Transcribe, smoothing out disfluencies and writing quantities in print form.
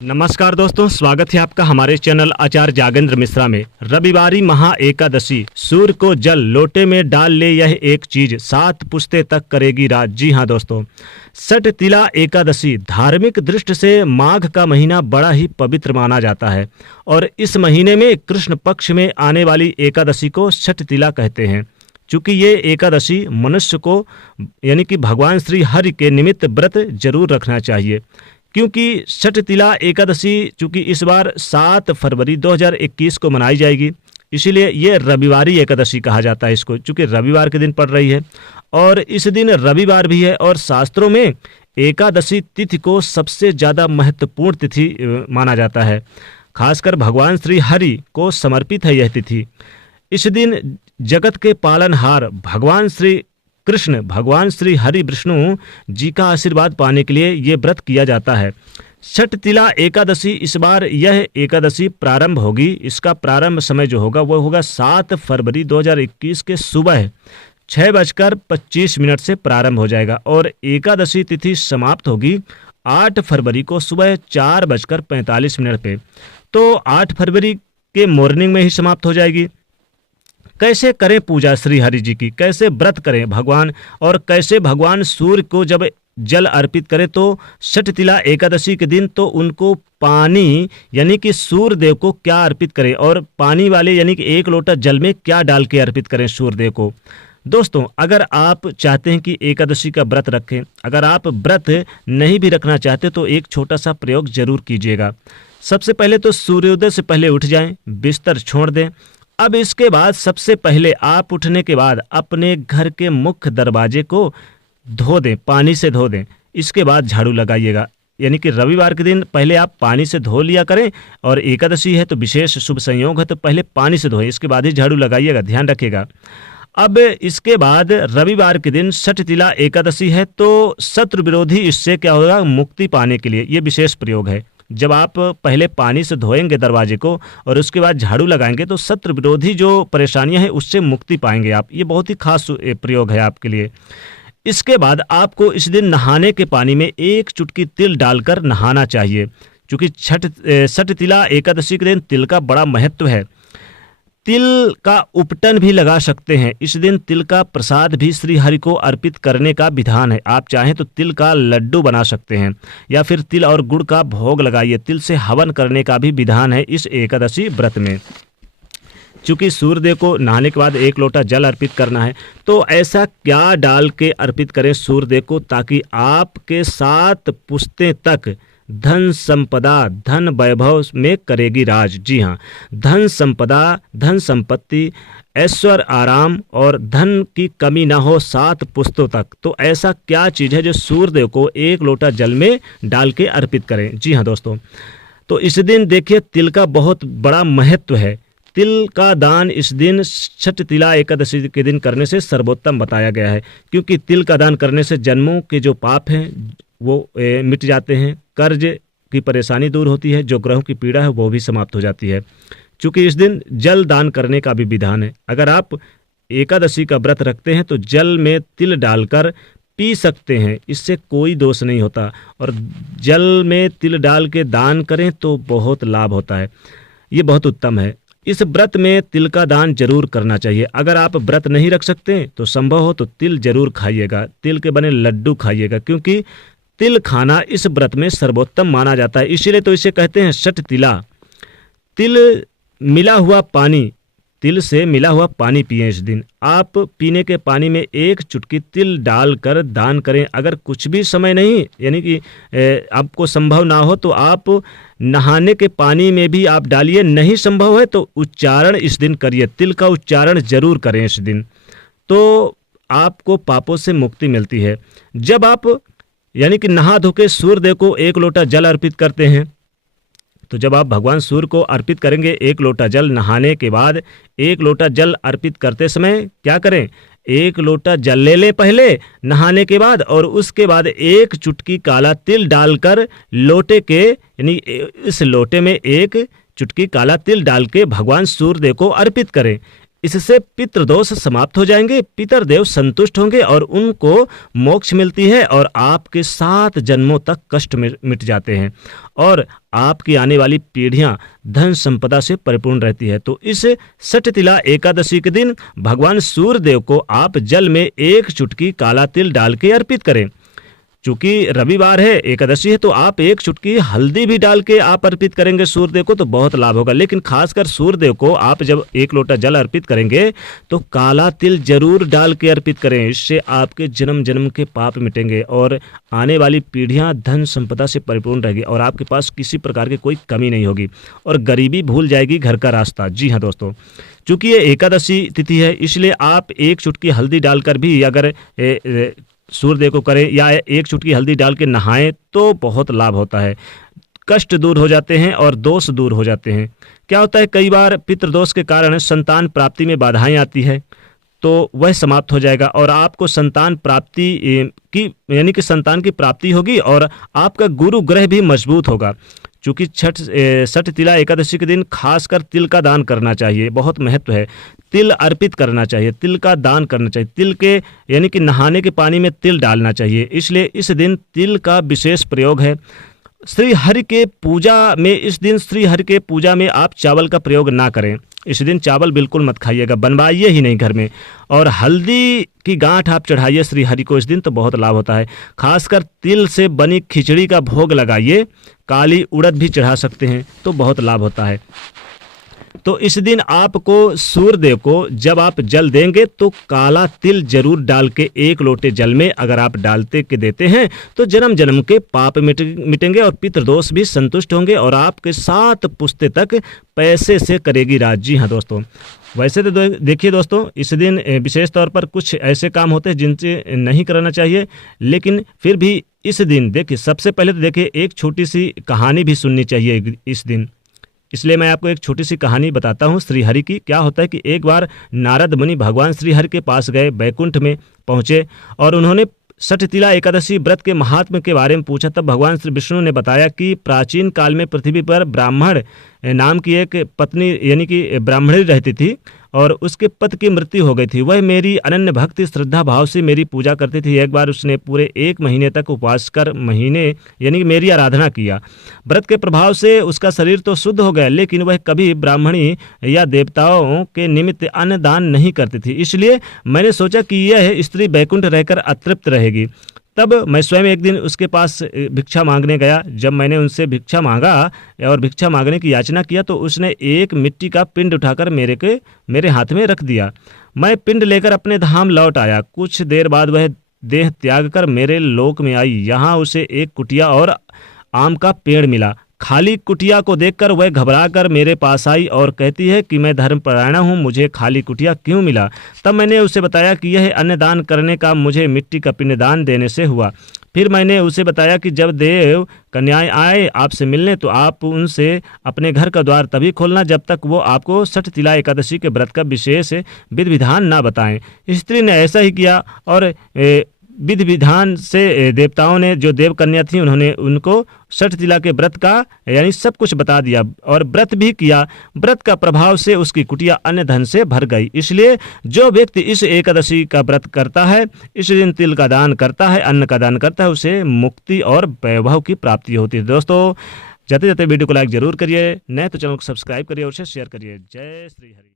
नमस्कार दोस्तों, स्वागत है आपका हमारे चैनल आचार्य जागेंद्र मिश्रा में। रविवारी महा एकादशी, सूर्य को जल लोटे में डाल ले यह एक चीज, 7 पुश्ते तक करेगी राज। जी हाँ दोस्तों, सठ तिला एकादशी धार्मिक दृष्टि से माघ का महीना बड़ा ही पवित्र माना जाता है और इस महीने में कृष्ण पक्ष में आने वाली एकादशी को सठ तिला कहते हैं। चूँकि ये एकादशी मनुष्य को यानी कि भगवान श्री हरि के निमित्त व्रत जरूर रखना चाहिए, क्योंकि सठ तिला एकादशी चूँकि इस बार 7 फरवरी 2021 को मनाई जाएगी, इसीलिए ये रविवारी एकादशी कहा जाता है इसको, चूँकि रविवार के दिन पड़ रही है और इस दिन रविवार भी है। और शास्त्रों में एकादशी तिथि को सबसे ज़्यादा महत्वपूर्ण तिथि माना जाता है, खासकर भगवान श्री हरि को समर्पित है यह तिथि। इस दिन जगत के पालनहार भगवान श्री कृष्ण, भगवान श्री हरि विष्णु जी का आशीर्वाद पाने के लिए ये व्रत किया जाता है। सठ तिला एकादशी, इस बार यह एकादशी प्रारंभ होगी, इसका प्रारंभ समय जो होगा वो होगा 7 फरवरी 2021 के सुबह 6:25 से प्रारंभ हो जाएगा और एकादशी तिथि समाप्त होगी 8 फरवरी को सुबह 4:45 पे। तो 8 फरवरी के मॉर्निंग में ही समाप्त हो जाएगी। कैसे करें पूजा श्री हरि जी की, कैसे व्रत करें भगवान, और कैसे भगवान सूर्य को जब जल अर्पित करें तो सठ तिला एकादशी के दिन तो उनको पानी यानी कि सूर्य देव को क्या अर्पित करें, और पानी वाले यानी कि 1 लोटा जल में क्या डाल के अर्पित करें सूर्य देव को। दोस्तों, अगर आप चाहते हैं कि एकादशी का व्रत रखें, अगर आप व्रत नहीं भी रखना चाहते तो एक छोटा सा प्रयोग जरूर कीजिएगा। सबसे पहले तो सूर्योदय से पहले उठ जाएं, बिस्तर छोड़ दें। अब इसके बाद सबसे पहले आप उठने के बाद अपने घर के मुख्य दरवाजे को धो दें, पानी से धो दें। इसके बाद झाड़ू लगाइएगा, यानी कि रविवार के दिन पहले आप पानी से धो लिया करें और एकादशी है तो विशेष शुभ संयोग है तो पहले पानी से धोएं, इसके बाद ही झाड़ू लगाइएगा, ध्यान रखिएगा। अब इसके बाद रविवार के दिन सठ तिला एकादशी है तो शत्रु विरोधी इससे क्या होगा, मुक्ति पाने के लिए ये विशेष प्रयोग है। जब आप पहले पानी से धोएंगे दरवाजे को और उसके बाद झाड़ू लगाएंगे तो शत्रु विरोधी जो परेशानियां हैं उससे मुक्ति पाएंगे आप। ये बहुत ही खास प्रयोग है आपके लिए। इसके बाद आपको इस दिन नहाने के पानी में 1 चुटकी तिल डालकर नहाना चाहिए, क्योंकि सठ तिला एकादशी के दिन तिल का बड़ा महत्व है। तिल का उपटन भी लगा सकते हैं, इस दिन तिल का प्रसाद भी श्री हरि को अर्पित करने का विधान है। आप चाहें तो तिल का लड्डू बना सकते हैं या फिर तिल और गुड़ का भोग लगाइए। तिल से हवन करने का भी विधान है इस एकादशी व्रत में। चूँकि सूर्यदेव को नहाने के बाद 1 लोटा जल अर्पित करना है, तो ऐसा क्या डाल के अर्पित करें सूर्यदेव को ताकि आपके 7 पुश्तें तक धन संपदा, धन वैभव में करेगी राज। जी हाँ, धन संपदा, धन संपत्ति, ऐश्वर्य, आराम और धन की कमी ना हो 7 पुश्तों तक। तो ऐसा क्या चीज़ है जो सूर्यदेव को 1 लोटा जल में डाल के अर्पित करें। जी हाँ दोस्तों, तो इस दिन देखिए तिल का बहुत बड़ा महत्व है। तिल का दान इस दिन सठ तिला एकादशी के दिन करने से सर्वोत्तम बताया गया है, क्योंकि तिल का दान करने से जन्मों के जो पाप हैं वो मिट जाते हैं, कर्ज की परेशानी दूर होती है, जो ग्रहों की पीड़ा है वो भी समाप्त हो जाती है। चूँकि इस दिन जल दान करने का भी विधान है। अगर आप एकादशी का व्रत रखते हैं तो जल में तिल डालकर पी सकते हैं, इससे कोई दोष नहीं होता। और जल में तिल डाल के दान करें तो बहुत लाभ होता है, ये बहुत उत्तम है। इस व्रत में तिल का दान जरूर करना चाहिए। अगर आप व्रत नहीं रख सकते तो संभव हो तो तिल जरूर खाइएगा, तिल के बने लड्डू खाइएगा, क्योंकि तिल खाना इस व्रत में सर्वोत्तम माना जाता है। इसीलिए तो इसे कहते हैं सठ तिला। तिल मिला हुआ पानी, तिल से मिला हुआ पानी पिएं इस दिन। आप पीने के पानी में 1 चुटकी तिल डालकर दान करें। अगर कुछ भी समय नहीं यानी कि आपको संभव ना हो तो आप नहाने के पानी में भी आप डालिए, नहीं संभव है तो उच्चारण इस दिन करिए, तिल का उच्चारण जरूर करें इस दिन, तो आपको पापों से मुक्ति मिलती है। जब आप यानी कि नहा धो के सूर्यदेव को 1 लोटा जल अर्पित करते हैं, तो जब आप भगवान सूर्य को अर्पित करेंगे 1 लोटा जल, नहाने के बाद 1 लोटा जल अर्पित करते समय क्या करें, 1 लोटा जल ले लें पहले नहाने के बाद, और उसके बाद 1 चुटकी काला तिल डालकर लोटे के यानी इस लोटे में 1 चुटकी काला तिल डाल के भगवान सूर्यदेव को अर्पित करें। इससे पितृदोष समाप्त हो जाएंगे, पितरदेव संतुष्ट होंगे और उनको मोक्ष मिलती है और आपके 7 जन्मों तक कष्ट मिट जाते हैं और आपकी आने वाली पीढ़ियां धन संपदा से परिपूर्ण रहती है। तो इस सठतिला एकादशी के दिन भगवान सूर्यदेव को आप जल में 1 चुटकी काला तिल डाल के अर्पित करें। चूंकि रविवार है, एकादशी है, तो आप 1 चुटकी हल्दी भी डाल के आप अर्पित करेंगे सूर्यदेव को तो बहुत लाभ होगा। लेकिन खासकर सूर्यदेव को आप जब 1 लोटा जल अर्पित करेंगे तो काला तिल जरूर डाल के अर्पित करें। इससे आपके जन्म जन्म के पाप मिटेंगे और आने वाली पीढ़ियां धन संपदा से परिपूर्ण रहेगी और आपके पास किसी प्रकार की कोई कमी नहीं होगी और गरीबी भूल जाएगी घर का रास्ता। जी हाँ दोस्तों, चूंकि ये एकादशी तिथि है इसलिए आप 1 चुटकी हल्दी डालकर भी अगर सूर्यदेव को करें या 1 चुटकी हल्दी डाल के नहाएं तो बहुत लाभ होता है। कष्ट दूर हो जाते हैं और दोष दूर हो जाते हैं। क्या होता है, कई बार पितृदोष के कारण संतान प्राप्ति में बाधाएं आती है तो वह समाप्त हो जाएगा और आपको संतान प्राप्ति की यानी कि संतान की प्राप्ति होगी और आपका गुरु ग्रह भी मजबूत होगा। चूँकि सठतिला एकादशी के दिन खासकर तिल का दान करना चाहिए, बहुत महत्व है। तिल अर्पित करना चाहिए, तिल का दान करना चाहिए, तिल के यानी कि नहाने के पानी में तिल डालना चाहिए। इसलिए इस दिन तिल का विशेष प्रयोग है। श्री हरि के पूजा में इस दिन श्री हरि के पूजा में आप चावल का प्रयोग ना करें। इस दिन चावल बिल्कुल मत खाइएगा, बनवाइए ही नहीं घर में। और हल्दी की गांठ आप चढ़ाइए श्री हरि को इस दिन तो बहुत लाभ होता है। खासकर तिल से बनी खिचड़ी का भोग लगाइए, काली उड़द भी चढ़ा सकते हैं तो बहुत लाभ होता है। तो इस दिन आपको सूर्यदेव को जब आप जल देंगे तो काला तिल जरूर डाल के 1 लोटे जल में अगर आप डालते के देते हैं तो जन्म जन्म के पाप मिटेंगे और पितृदोष भी संतुष्ट होंगे और आपके 7 पुश्ते तक पैसे से करेगी राज। जी हाँ दोस्तों, वैसे तो देखिए दोस्तों, इस दिन विशेष तौर पर कुछ ऐसे काम होते हैं जिनसे नहीं करना चाहिए, लेकिन फिर भी इस दिन देखिए, सबसे पहले तो देखिए एक छोटी सी कहानी भी सुननी चाहिए इस दिन। इसलिए मैं आपको एक छोटी सी कहानी बताता हूँ श्री हरि की। क्या होता है कि एक बार नारद मुनि भगवान श्री हरि के पास गए, बैकुंठ में पहुँचे और उन्होंने सठतिला एकादशी व्रत के महात्म्य के बारे में पूछा। तब भगवान श्री विष्णु ने बताया कि प्राचीन काल में पृथ्वी पर ब्राह्मण नाम की एक पत्नी यानी कि ब्राह्मणी रहती थी और उसके पति की मृत्यु हो गई थी। वह मेरी अनन्य भक्ति श्रद्धा भाव से मेरी पूजा करती थी। एक बार उसने पूरे 1 महीने तक उपवास कर यानी कि मेरी आराधना किया। व्रत के प्रभाव से उसका शरीर तो शुद्ध हो गया, लेकिन वह कभी ब्राह्मणी या देवताओं के निमित्त अन्न दान नहीं करती थी। इसलिए मैंने सोचा कि यह स्त्री बैकुंठ रहकर अतृप्त रहेगी। तब मैं स्वयं एक दिन उसके पास भिक्षा मांगने गया। जब मैंने उनसे भिक्षा मांगा और भिक्षा मांगने की याचना किया तो उसने एक मिट्टी का पिंड उठाकर मेरे हाथ में रख दिया। मैं पिंड लेकर अपने धाम लौट आया। कुछ देर बाद वह देह त्याग कर मेरे लोक में आई। यहाँ उसे एक कुटिया और आम का पेड़ मिला। खाली कुटिया को देखकर वह घबरा कर मेरे पास आई और कहती है कि मैं धर्मपरायण हूँ, मुझे खाली कुटिया क्यों मिला। तब मैंने उसे बताया कि यह अन्नदान करने का मुझे मिट्टी का पिंडदान देने से हुआ। फिर मैंने उसे बताया कि जब देव कन्याएं आए आपसे मिलने तो आप उनसे अपने घर का द्वार तभी खोलना जब तक वो आपको सठतिला एकादशी के व्रत का विशेष विधि विधान ना बताएं। स्त्री ने ऐसा ही किया और विधि विधान से देवताओं ने, जो देव कन्या थी, उन्होंने उनको सठतिला के व्रत का यानी सब कुछ बता दिया और व्रत भी किया। व्रत का प्रभाव से उसकी कुटिया अन्न धन से भर गई। इसलिए जो व्यक्ति इस एकादशी का व्रत करता है, इस दिन तिल का दान करता है, अन्न का दान करता है, उसे मुक्ति और वैभव की प्राप्ति होती है। दोस्तों, जाते जाते वीडियो को लाइक जरूर करिए, नए तो चैनल को सब्सक्राइब करिए और उसे शेयर करिए। जय श्री हरि।